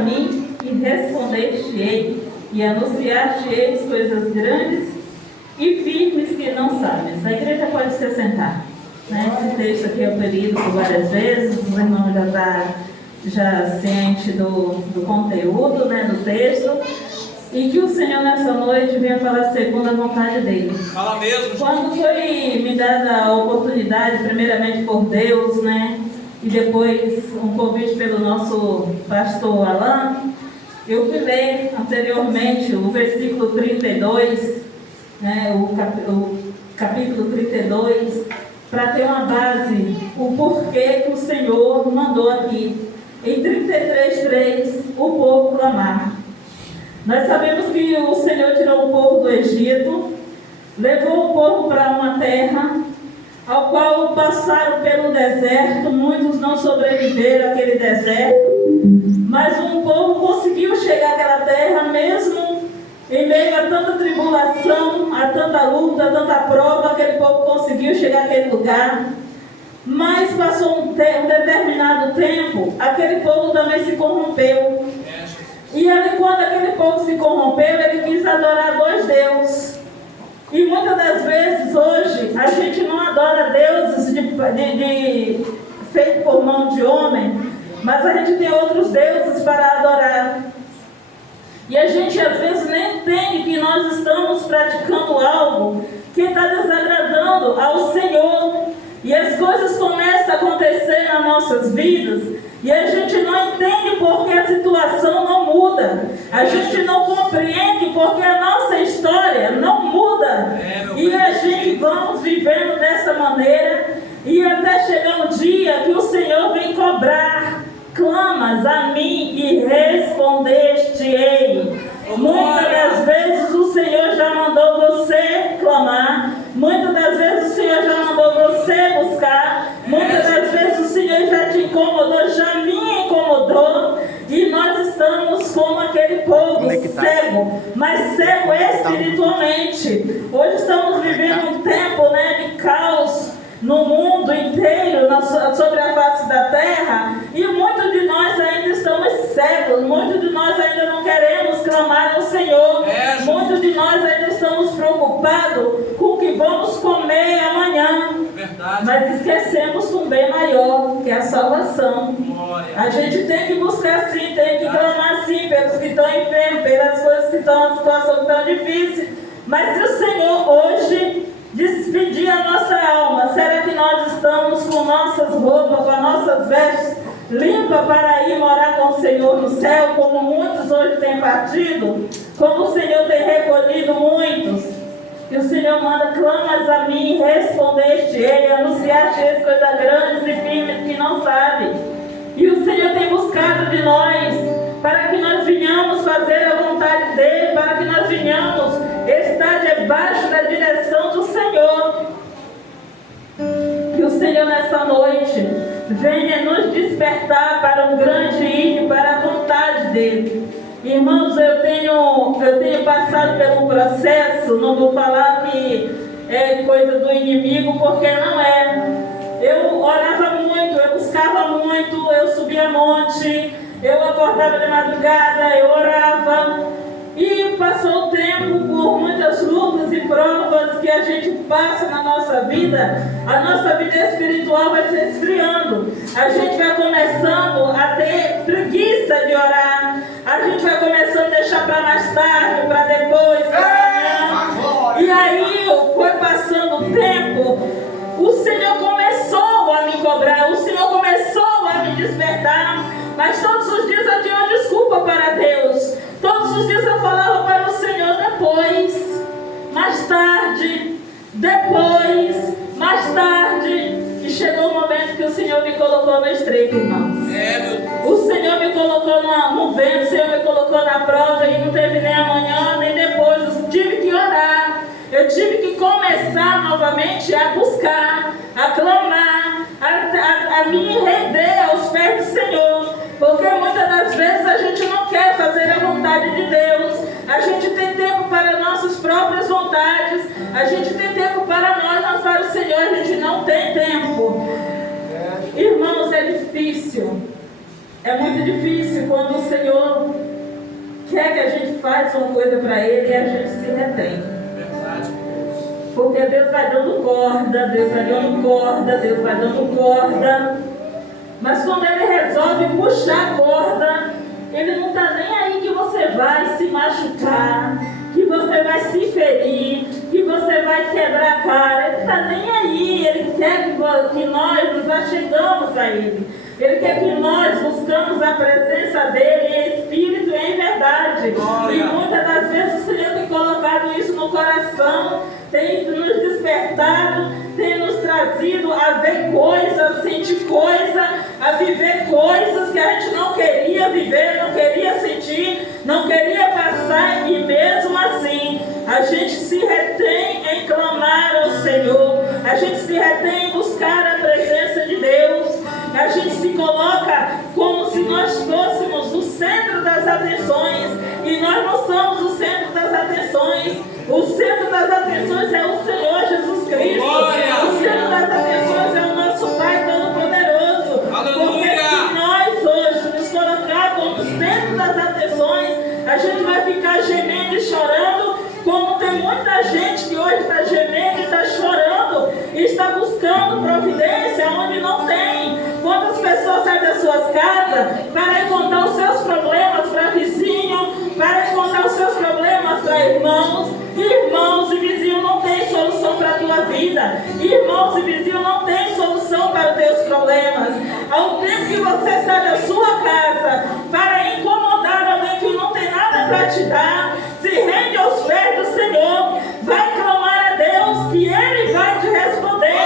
mim e respondeste-ei, e anunciaste-ei coisas grandes e firmes que não sabes. A igreja pode se assentar. Esse texto aqui é lido por várias vezes, o irmão já está ciente do conteúdo, do texto. E que o Senhor nessa noite venha falar segundo a vontade dele. Fala mesmo. Quando foi me dada a oportunidade, primeiramente por Deus, e depois um convite pelo nosso pastor Alain, eu fui ler anteriormente o versículo 32, o capítulo 32, para ter uma base, o porquê que o Senhor mandou aqui. Em 33:3, o povo clamar. Nós sabemos que o Senhor tirou o povo do Egito, levou o povo para uma terra, ao qual passaram pelo deserto. Muitos não sobreviveram àquele deserto, mas um povo conseguiu chegar àquela terra, mesmo em meio a tanta tribulação, a tanta luta, a tanta prova. Aquele povo conseguiu chegar àquele lugar. Mas passou um determinado tempo, aquele povo também se corrompeu. E ali, quando aquele povo se corrompeu, ele quis adorar dois deuses. E muitas das vezes hoje a gente não adora deuses feito por mão de homem, mas a gente tem outros deuses para adorar. E a gente às vezes nem entende que nós estamos praticando algo que está desagradando ao Senhor. E as coisas começam a acontecer nas nossas vidas e a gente não entende porque a situação não muda. A gente não compreende porque a nossa história não muda. E a gente vamos vivendo dessa maneira e até chegar um dia que o Senhor vem cobrar. Clamas a mim e respondeste-ei. Muitas das vezes o Senhor já mandou você clamar. Muitas das vezes o Senhor já mandou você buscar. Muitas das vezes o Senhor já te incomodou, já me incomodou. E nós estamos como aquele povo cego, mas cego espiritualmente. Hoje estamos vivendo um tempo de caos no mundo inteiro, sobre a face da terra, e muitos de nós ainda estamos cegos, muitos de nós ainda não queremos clamar ao Senhor, muitos de nós ainda estamos preocupados com o que vamos comer amanhã. Verdade. Mas esquecemos um bem maior, que é a salvação. Glória. A gente tem que buscar sim, tem que clamar sim pelos que estão enfermos, pelas coisas que estão, a situação que está difícil. Mas se o Senhor hoje despedir a nossa alma, será que nós estamos com nossas roupas, com as nossas vestes limpas para ir morar com o Senhor no céu, como muitos hoje têm partido, como o Senhor tem recolhido muitos? E o Senhor manda: clamas a mim, respondeste-ei, anunciaste coisas grandes e firmes que não sabe. E o Senhor tem buscado de nós, para que nós venhamos fazer a vontade dEle, para que nós venhamos estar debaixo da direção do Senhor. Que o Senhor nessa noite venha nos despertar para um grande ir, para a vontade dEle. Irmãos, eu tenho passado pelo processo, não vou falar que é coisa do inimigo, porque não é. Eu orava muito, eu buscava muito, eu subia monte, eu acordava de madrugada, eu orava. E passou o tempo, por muitas lutas e provas que a gente passa na nossa vida, a nossa vida espiritual vai se esfriando. A gente vai começando a ter preguiça de orar. A gente vai começando a deixar para mais tarde, para depois, para amanhã. E aí foi passando o tempo, o Senhor começou a me cobrar, o Senhor começou a me despertar. Mas todos os dias eu tinha uma desculpa para Deus. Todos os dias eu falava para o Senhor: depois, mais tarde, depois, mais tarde. E chegou o momento que o Senhor me colocou no estreito, irmãos. O Senhor me colocou no vento, o Senhor me colocou na prova, e não teve nem amanhã, nem depois. Eu tive que orar. Eu tive que começar novamente a buscar, a clamar, a me render aos pés do Senhor. Porque muitas das vezes a gente não quer fazer a vontade de Deus. A gente tem tempo para nossas próprias vontades. A gente tem tempo para nós, mas para o Senhor a gente não tem tempo. Irmãos, é difícil. É muito difícil quando o Senhor quer que a gente faça uma coisa para Ele e a gente se retém. Porque Deus vai dando corda, Deus vai dando corda, Deus vai dando corda. Mas quando Ele resolve puxar a corda, Ele não está nem aí que você vai se machucar, que você vai se ferir, que você vai quebrar a cara. Ele não está nem aí. Ele quer que nós nos achegamos a Ele. Ele quer que nós buscamos a presença dEle em espírito e em verdade. Glória. E muitas das vezes o Senhor tem colocado isso no coração, tem nos despertado, tem nos trazido a ver coisas, a sentir coisas, a viver coisas que a gente não queria viver, não queria sentir, não queria passar, e mesmo assim a gente se retém em clamar ao Senhor, a gente se retém em buscar a presença de Deus, a gente se coloca como se nós fôssemos o centro das atenções, e nós não somos o centro das atenções. O centro das atenções é o Senhor Jesus Cristo. O centro das atenções é o nosso Pai Todo-Poderoso. Porque se nós hoje nos colocar como centro das atenções, a gente vai ficar gemendo e chorando, como tem muita gente que hoje está gemendo e está chorando, e está buscando providência onde não tem. Quantas pessoas saem das suas casas para contar os seus problemas para vizinho, para contar os seus problemas para irmãos. Irmãos e vizinhos não tem solução para a tua vida. Irmãos e vizinhos não tem solução para os teus problemas. Ao tempo que você sai da sua casa para incomodar alguém que não tem nada para te dar, se rende aos pés do Senhor, vai clamar a Deus que Ele vai te responder.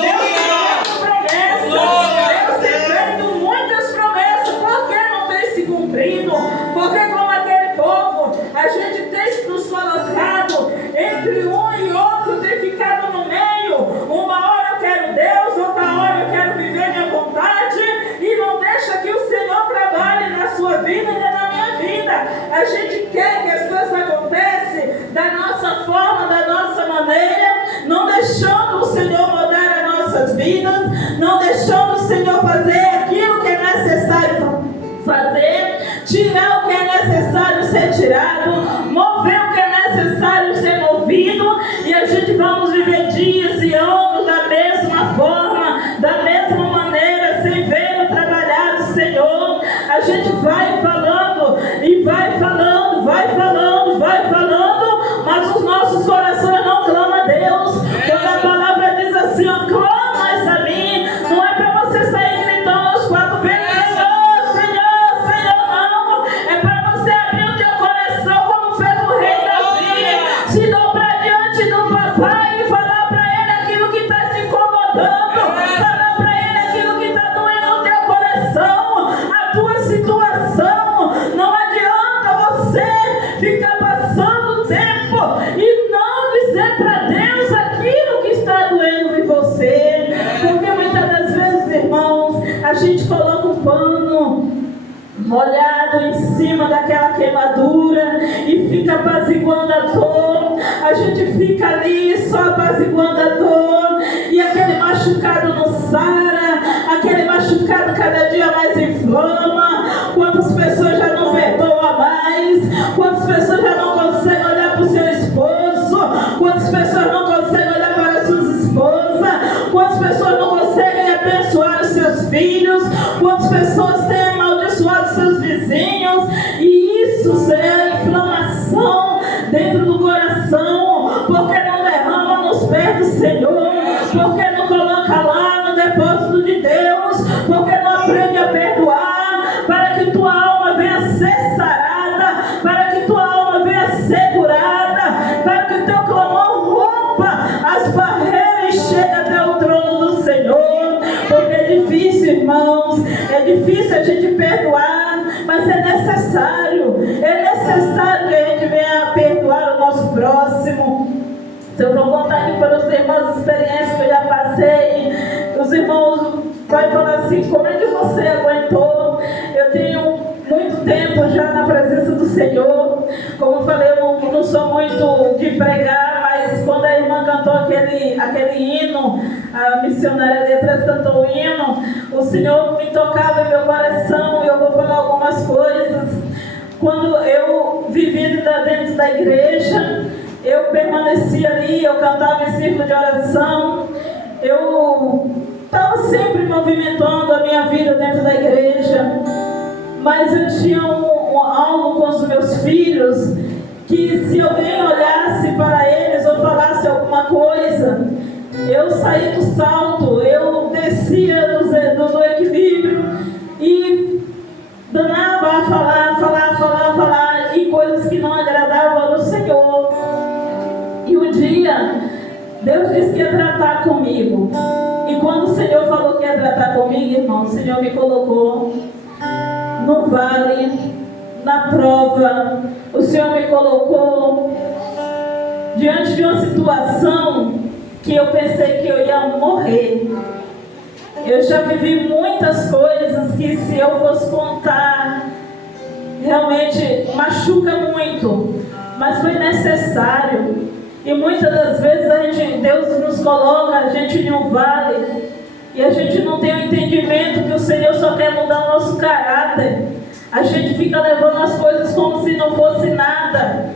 Deus tem promessa, Deus tem feito muitas promessas. Por que não tem se cumprido? Porque como aquele povo, a gente tem nos colocado entre um e outro, tem ficado no meio. Uma hora eu quero Deus, outra hora eu quero viver minha vontade, e não deixa que o Senhor trabalhe na sua vida e na minha vida. A gente quer que as coisas aconteçam da nossa forma, da nossa maneira, não deixando o Senhor mudar as nossas vidas, não deixando o Senhor fazer aquilo que é necessário fazer, tirar o que é necessário ser tirado, mover o que é necessário ser movido, e a gente vamos viver dias e anos da mesma forma, da mesma maneira, sem ver o trabalhar do Senhor. A gente vai falando e vai falando, vai falando, vai falando, mas os nossos corações não clamam a Deus. Quando a palavra diz assim, ó, clama a mim, não é para você sair gritando aos quatro ventos, se dobrar diante do papai e falar para ele aquilo que está te incomodando, falar para ele aquilo que está doendo no teu coração, a tua situação. Não adianta você ficar passando o tempo e não dizer para Deus aquilo que está doendo em você, porque muitas das vezes, irmãos, a gente coloca um pano molhado em cima daquela queimadura e fica apaziguando a dor. A gente fica ali só apaziguando a dor, e aquele machucado não sara, aquele machucado cada dia mais inflama. Quantas pessoas já não perdoam mais, quantas pessoas já não conseguem olhar para o seu esposo, quantas pessoas não conseguem olhar para as suas esposas, quantas pessoas não conseguem abençoar os seus filhos, quantas pessoas têm amaldiçoado seus vizinhos, e isso é a inflamação dentro do coração, porque não derrama nos pés do Senhor, porque não coloca lá no depósito de Deus, porque não aprende a perdoar, para que tua alma venha ser sarada, para que tua alma venha ser curada, para que o teu clamor rompa as barreiras e chegue até o trono do Senhor. Porque é difícil, irmãos, é difícil a gente perdoar, mas é necessário que a gente venha perdoar o nosso próximo. Se eu vou contar aqui para os irmãos as experiências que eu já passei, os irmãos vão falar assim, como é que você aguentou? Eu tenho muito tempo já na presença do Senhor. Como eu falei, eu não sou muito de pregar, mas quando a irmã cantou aquele hino, a missionária Letras cantou o hino, o Senhor me tocava em meu coração, e eu vou falar algumas coisas. Quando eu da igreja, eu permaneci ali, eu cantava em círculo de oração, eu estava sempre movimentando a minha vida dentro da igreja, mas eu tinha algo com os meus filhos, que se alguém olhasse para eles ou falasse alguma coisa, eu saía do salto, eu descia do equilíbrio e danava a falar e coisas que não agradavam ao Senhor. E um dia Deus disse que ia tratar comigo, e quando o Senhor falou que ia tratar comigo, irmão, o Senhor me colocou no vale, na prova. O Senhor me colocou diante de uma situação que eu pensei que eu ia morrer. Eu já vivi muitas coisas que, se eu fosse contar, realmente machuca muito, mas foi necessário. E muitas das vezes Deus nos coloca a gente em um vale e a gente não tem o entendimento que o Senhor só quer mudar o nosso caráter. A gente fica levando as coisas como se não fosse nada.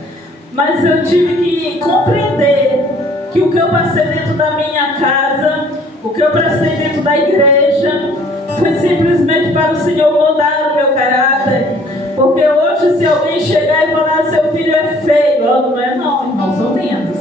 Mas eu tive que compreender que o que eu passei dentro da minha casa, o que eu passei dentro da igreja, foi simplesmente para o Senhor mudar o meu caráter. Porque hoje, se alguém chegar e falar seu filho é feio, não é não, irmãos, são lindos.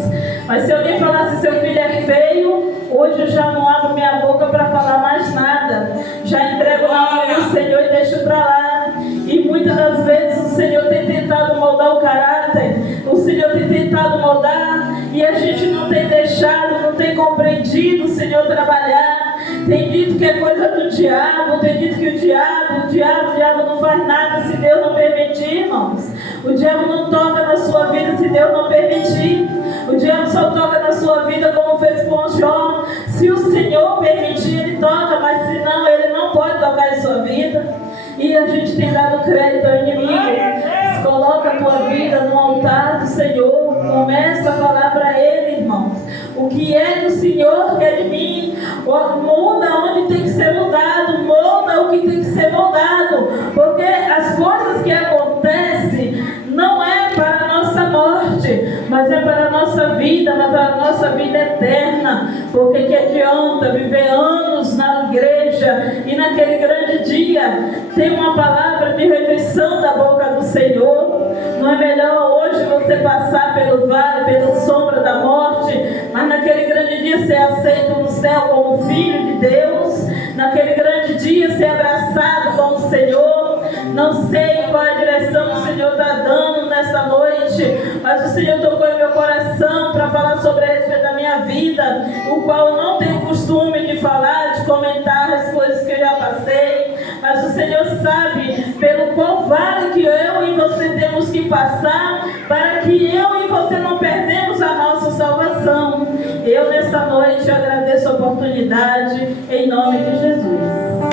Mas se alguém falasse seu filho é feio, hoje eu já não abro minha boca para falar mais nada. Já entrego na mão do Senhor e deixo para lá. E muitas das vezes o Senhor tem tentado moldar o caráter, o Senhor tem tentado moldar, e a gente não tem deixado, não tem compreendido o Senhor trabalhar. Tem dito que é coisa do diabo, tem dito que o diabo não faz nada se Deus não permitir, irmãos. O diabo não toca na sua vida se Deus não permitir. O diabo só toca na sua vida como fez com Jó. Se o Senhor permitir, ele toca, mas se não, ele não pode tocar em sua vida. E a gente tem dado crédito ao inimigo. Coloca a tua vida no altar do Senhor. Começa a falar para Ele, irmãos. O que é que o Senhor quer de mim? Muda onde tem que ser mudado. Muda o que tem que ser mudado. Porque as coisas que acontecem não é para a nossa morte, mas é para a nossa vida, mas para a nossa vida eterna. Porque que adianta viver anos na igreja e naquele grande dia tem uma palavra de rejeição da boca do Senhor? Não é melhor hoje você passar pelo vale, pela sombra da morte, mas naquele grande dia ser aceito no céu como filho de Deus? Naquele grande dia ser abraçado com o Senhor? Não sei qual é a direção que o Senhor está dando nessa noite, mas o Senhor tocou em meu coração para falar sobre a respeito da minha vida, o qual eu não tenho costume de falar, de comentar as coisas que eu já passei, mas o Senhor sabe pelo qual vale que eu e você temos que passar, para que eu e você não perdemos a nossa salvação. Eu nessa noite agradeço a oportunidade, em nome de Jesus.